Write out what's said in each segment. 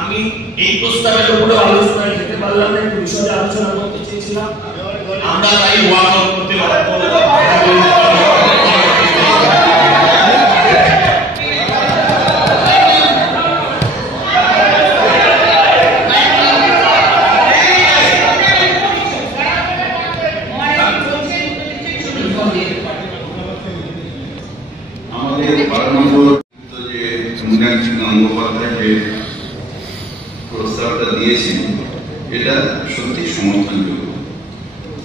আমি এই প্রস্তাবের উপরে আলোচনায় যেতে পারলাম না, একটু বিষয়ে আলোচনা করতে চেয়েছিলাম। আমরা তাই ওয়াকআউট করতে বাধ্য হলাম। আমাদের 12 নম্বর যে গঙ্গোপাধ্যায় যে প্রস্তাবটা দিয়েছেন এটা সত্যি সমর্থনযোগ্য।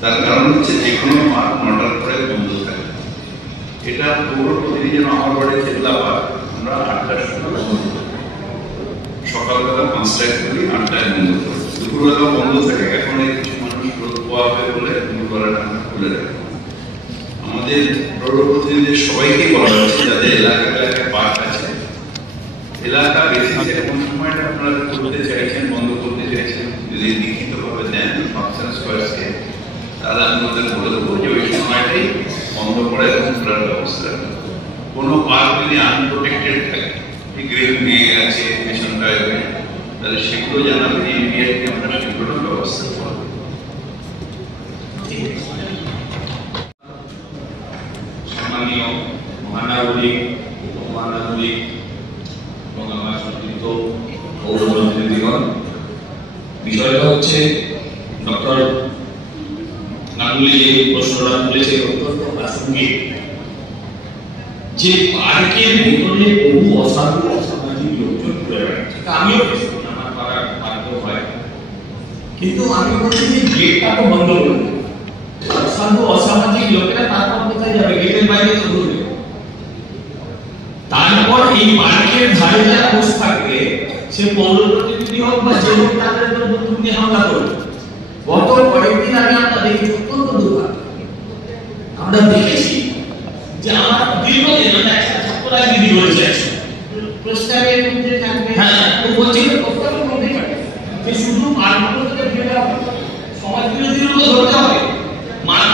তার কারণ হচ্ছে যে কোনো পার্ক 9টার পরে বন্ধ থাকে। এটা পৌর প্রতিদিন যেন আমার বাড়ি চেতলা পার্ক আমরা 8টার সময় বন্ধ করি, সকালবেলা 5টায় করি, 8টায় বন্ধ করি, দুপুরবেলা বন্ধ থাকে। এখন কিছু মানুষ রোদ পোয়া হবে বলে দুপুরবেলাটা আমরা খুলে রাখি। আমাদের পৌর প্রতিনিধিদের সবাইকে বলা হচ্ছে যাদের এলাকায় পার্ক আছে, এলাকা বেসিসে কোন সময়টা আপনারা করতে চাইছেন, বন্ধ করতে চাইছেন, যদি লিখিতভাবে দেন ফাংশন স্কোয়ারকে, তাহলে আমি ওদের বলে দেবো যে ওই সময়টাই বন্ধ করে এবং খোলার ব্যবস্থা। কোনো পার্ক যদি আনপ্রোটেক্টেড থাকে, গ্রিল নিয়ে আছে পেছনটায়, তাহলে সেগুলো জানাবেন, ইমিডিয়েটলি আমরা সেগুলোর ব্যবস্থা করবো। সম্মানীয় মহানাগরিক, উপমহানাগরিক এবং আমার সম্মানিত পৌর প্রতিনিধিগণ, বিষয়টা হচ্ছে ডক্টর গাঙ্গুলি যে প্রশ্নটা তুলেছে অত্যন্ত প্রাসঙ্গিক, যে পার্কের ভিতরে বহু অসাধু অসামাজিক লোকজন ঘুরে বেড়াচ্ছে। আমিও আমার পাড়ার পার্কেও হয়, কিন্তু আমি বলছি যে গেটটা তো বন্ধ করে অসাধু অসামাজিক লোকেরা তারপর কোথায় যাবে? গেটের বাইরে তো ঘুরবে। তারপর এই পার্কের ধারে যারা বসে থাকবে, সে পৌর প্রতিনিধি হোক বা যে হোক, তাদের উপর প্রতিনিধি হামলা করবে। গত কয়েকদিন আগে আমরা দেখি অত্যন্ত দুর্ভাগ্য, আমরা দেখেছি যে আমার দীর্ঘদিন আমরা একটা ছাত্র রাজনীতি করেছি, প্রস্তাবের মধ্যে থাকবে, হ্যাঁ ও বলছে প্রস্তাবের মধ্যে থাকবে যে শুধু পার্কগুলোকে ফেলে সমাজ বিরোধীর উপর ধরতে হবে।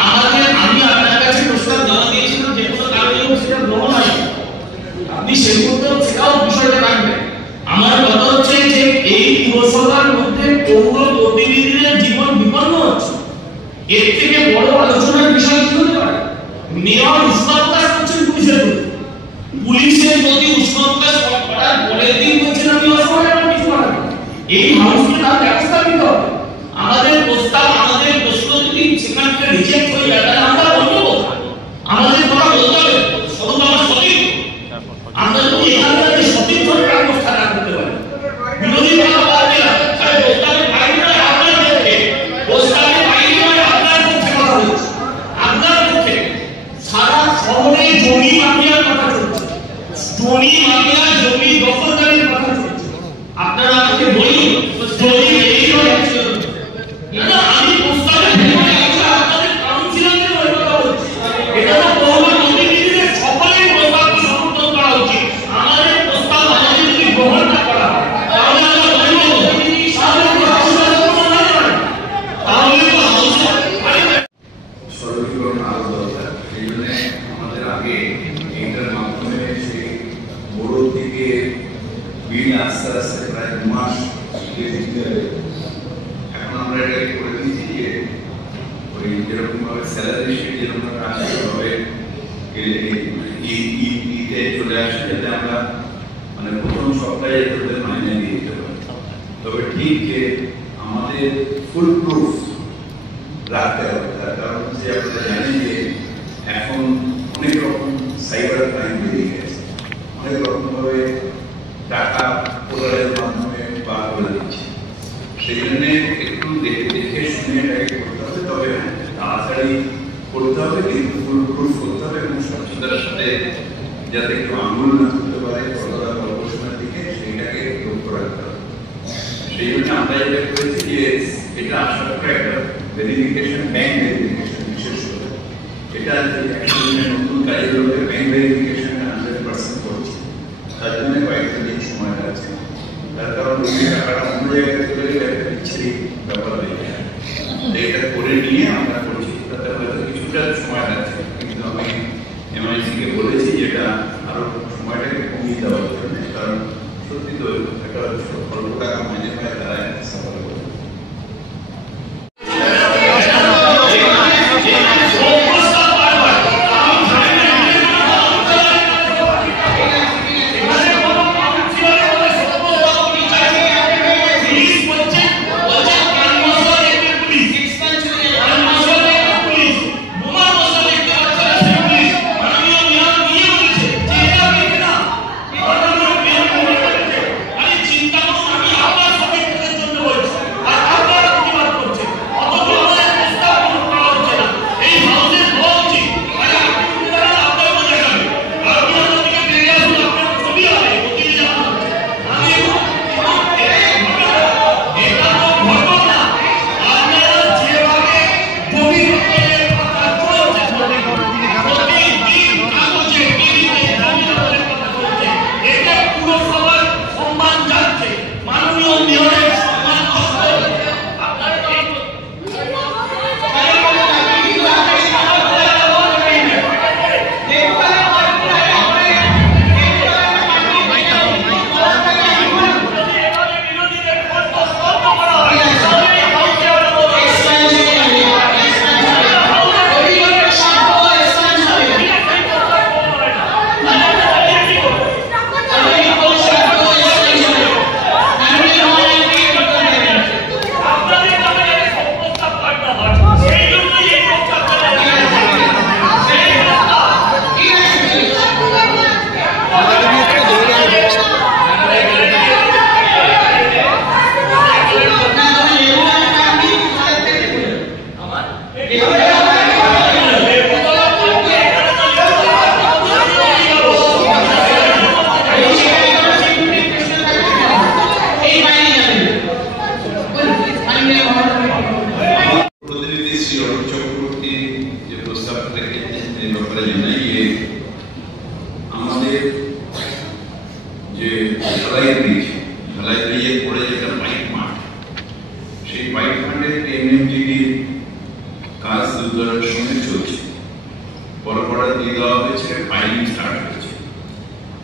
আমাদের আমি আপনার কাছে প্রস্তাব জমা দিয়েছিলাম, যে কোনো কারণে সেটা গ্রহণ হয়, আপনি সেই মধ্যে সেটাও বিষয়টা রাখবেন। আমার কথা হচ্ছে যে এই পুরসভার মধ্যে পৌর প্রতিনিধিদের জীবন বিপন্ন হচ্ছে, এর থেকে বড় আলোচনার বিষয় কি হতে পারে? মেয়র উষ্মা প্রকাশ করছেন পুলিশের প্রতি, পুলিশের প্রতি উষ্মা প্রকাশ করার পরের দিন বলছেন আমি অসহায়, আমি কিছু পারবো না। এই হাউসকে তার ব্যবস্থা নিতে হবে। আমাদের প্রস্তাব, আমাদের প্রশ্ন যদি সেখান থেকে রিজেক্ট হয়ে যায়, তাহলে আমরা বলবো আমাদের কথা বলতে হবে, শুধু আমার সঠিক। আমরা যদি এখান থেকে সঠিক ধরে ব্যবস্থা না করতে পারি, বিরোধী কথা বাদ দিলাম, তাহলে প্রস্তাবের বাইরে নয় আপনার পক্ষে, প্রস্তাবের বাইরে নয় আপনার পক্ষে কথা বলছি, আপনার পক্ষে। সারা শহরে জমি মাফিয়ার কথা চলছে, জমি মাফিয়া, জমি দখলদারির কথা চলছে। আপনারা আমাকে বলুন, জমি এই নয়, না আমি প্রস্তাবের ভিতরে আছে, আপনাদের কাউন্সিলরদের ওই কথা বলছি। এটা তো পৌর প্রতিনিধিদের সকলের প্রস্তাবকে সমর্থন করা উচিত। আমাদের প্রস্তাব আমাদের যদি গ্রহণ না করা হয়, তাহলে আমরা বলবো তাহলে তো সরলীকরণ আরো দরকার। সেই জন্য আমাদের আগে এইটার মাধ্যমে সেই বড় থেকে বিল আস্তে আস্তে প্রায় 2 মাস দিতে হবে। এখন আমরা এটাকে করে দিচ্ছি যে ওই যেরকম ভাবে স্যালারি শিট যেরকম আসে সেভাবে ঈদে চলে আসে, যাতে আমরা মানে প্রথম সপ্তাহে তাদের মাইনে দিয়ে দিতে পারি। তবে ঠিক যে আমাদের ফুল প্রুফ রাখতে হবে। তার কারণ হচ্ছে আপনারা জানেন যে এখন অনেক রকম সাইবার ক্রাইম বেরিয়ে গেছে, অনেক রকম ভাবে টাকা পোলারের মাধ্যমে বার করে দিচ্ছে। সেই জন্য একটু দেখে শুনে এটাকে করতে হবে। তবে তাড়াতাড়ি করতে হবে, কিন্তু ফুল প্রুফ করতে হবে এবং স্বচ্ছতার সাথে যাতে একটু আঙুল না করতে পারে গবেষণার দিকে, সেইটাকে লক্ষ্য রাখতে হবে। সেই জন্য আমরা যেটা করেছি যে এটা আশা করা একটা ভেরিফিকেশন, ব্যাংক ভেরিফিকেশন বিশেষ করে, এটা নতুন কাজের ব্যাংক ভেরিফিকেশন 100% করছে। তার জন্য কয়েকটা দিন সময় আছে। তার কারণ টাকাটা অন্য জায়গায় চলে গেলে একটা বিচ্ছিরি ব্যাপার হয়ে যায়। এটা করে নিয়ে আমরা করছি অনেককে বলেছি যেটা আরো সময়টাকে কমিয়ে দেওয়ার জন্য, কারণ সত্যি তো একটা অল্প টাকা মাইনে পায় তারা সাফার করে।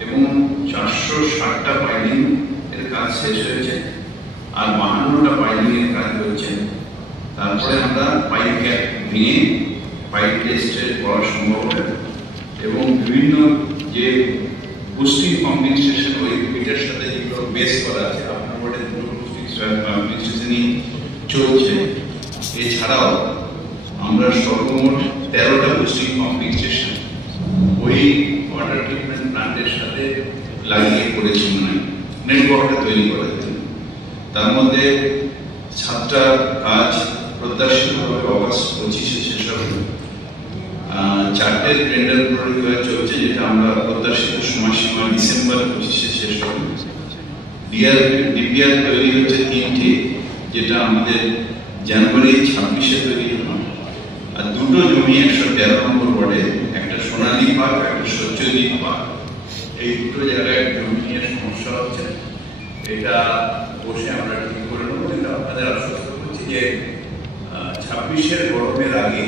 এবং 460টা পাইলিং এর কাজ শেষ হয়েছে আর 52টা পাইলিং এর কাজ হচ্ছে। তারপরে আমরা পাইপ ক্যাপ ভেঙে পাইপ টেস্টে করা সম্ভব হবে এবং বিভিন্ন যে বুস্টিং পাম্পিং স্টেশন ওই মিটার সাথে যেগুলো বেস করা আছে আপনার বোর্ডে দুটো বুস্টিং পাম্পিং স্টেশনই চলছে। এছাড়াও আমরা সর্বমোট 13টা বুস্টিং পাম্পিং স্টেশন ওই ওয়াটার ট্রিটমেন্ট প্ল্যান্টের সাথে লাগিয়ে করেছি নেটওয়ার্কটা তৈরি করার জন্য। তার মধ্যে 7টা কাজ প্রত্যাশিতভাবে অগাস্ট 25-এ শেষ হবে। 4টে টেন্ডার প্রক্রিয়া চলছে যেটা আমরা প্রত্যাশিত সময়সীমা ডিসেম্বর 25-এ শেষ হবে। ডিপিআর তৈরি হচ্ছে 3টে যেটা আমাদের জানুয়ারি 26-এ তৈরি হবে। আর দুটো জমি 113 নম্বর ওয়ার্ডে, একটা সোনালী পার্ক একটা সত্যজিৎ পার্ক, এই দুটো জায়গায় জমি নিয়ে সমস্যা হচ্ছে। এটা বসে আমরা ঠিক করে নেবো। এটা আপনাদের আশ্বস্ত করছি যে 26-এর গরমের আগে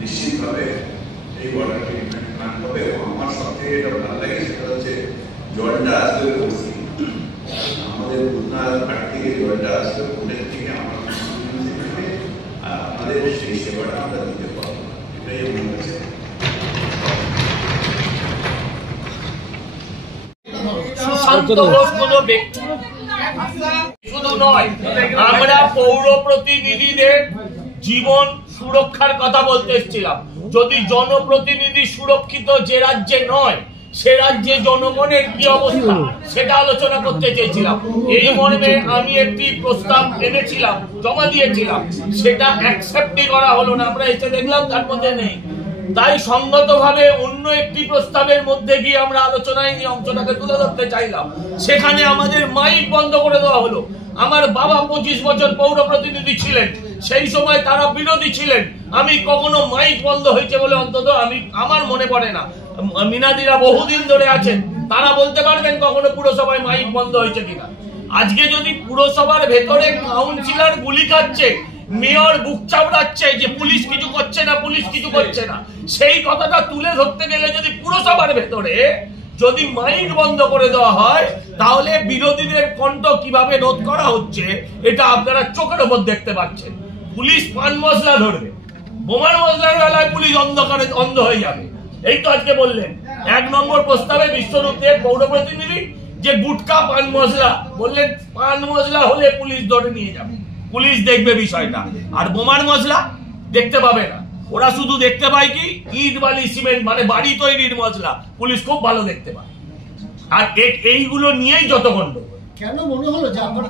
নিশ্চিতভাবে এই ওয়াটার ট্রিটমেন্ট প্ল্যান্ট হবে। এবং আমার সবথেকে এটা ভালো লাগে সেটা হচ্ছে জলটা আসবে পড়ছি, আমাদের খুলনা ঘাট থেকে জলটা আসবে, হোটেল থেকে আমার আর আপনাদের সেই সেবাটা আমরা দিতে পারবো। এটাই আমার কাছে শুধু নয়, আমরা পৌর প্রতিনিধিদের জীবন সুরক্ষার কথা বলতে এসেছিলাম। যদি জনপ্রতিনিধি সুরক্ষিত যে রাজ্যে নয়, সে রাজ্যে জনগণের কি অবস্থা সেটা আলোচনা করতে চেয়েছিলাম। এই মর্মে আমি একটি প্রস্তাব এনেছিলাম, জমা দিয়েছিলাম, সেটা অ্যাকসেপ্টই করা হলো না। আমরা এসে দেখলাম তার মধ্যে নেই। তাই সঙ্গতভাবে অন্য একটি প্রস্তাবের মধ্যে গিয়ে আমরা আলোচনায় এই অংশটাকে তুলে ধরতে চাইলাম। সেখানে আমাদের মাইক বন্ধ করে দেওয়া হলো। আমার বাবা 25 বছর পৌর প্রতিনিধি ছিলেন, সেই সময় তারা বিরোধী ছিলেন। আমি কখনো মাইক বন্ধ হয়েছে বলে অন্তত আমার মনে পড়ে না। মিনাদিরা বহুদিন ধরে আছেন, তারা বলতে পারবেন কখনো পুরসভায় মাইক বন্ধ হয়েছে কিনা। আজকে যদি পুরসভার ভেতরে কাউন্সিলর গুলি খাচ্ছে, মেয়র বুক চাপড়াচ্ছে যে পুলিশ কিছু করছে না, পুলিশ কিছু করছে না। সেই কথাটা তুলে ধরতে গেলে যদি পুরসভার ভেতরে যদি মাইক বন্ধ করে দেওয়া হয়, তাহলে বিরোধীদের কণ্ঠ কিভাবে রোধ করা হচ্ছে এটা আপনারা চোখের উপর দেখতে পাচ্ছেন। পুলিশ পান মশলা ধরবে, বোমার মশলার বেলায় পুলিশ অন্ধকারে অন্ধ হয়ে যাবে। এই তো আজকে বললেন 1 নম্বর প্রস্তাবে বিশ্বরূপ দেব পৌর প্রতিনিধি যে গুটকা পান মশলা, বললেন পান মশলা হলে পুলিশ ধরে নিয়ে যাবে, পুলিশ দেখবে বিষয়টা, আর বোমার মশলা দেখতে পাবে না। ওরা শুধু দেখতে পায় কি ইট বালি সিমেন্ট, মানে বাড়ি তৈরির মশলা, পুলিশ খুব ভালো দেখতে পায়। আর এইগুলো নিয়েই যত গন্ডগোল। কেন মনে হলো যে আপনারা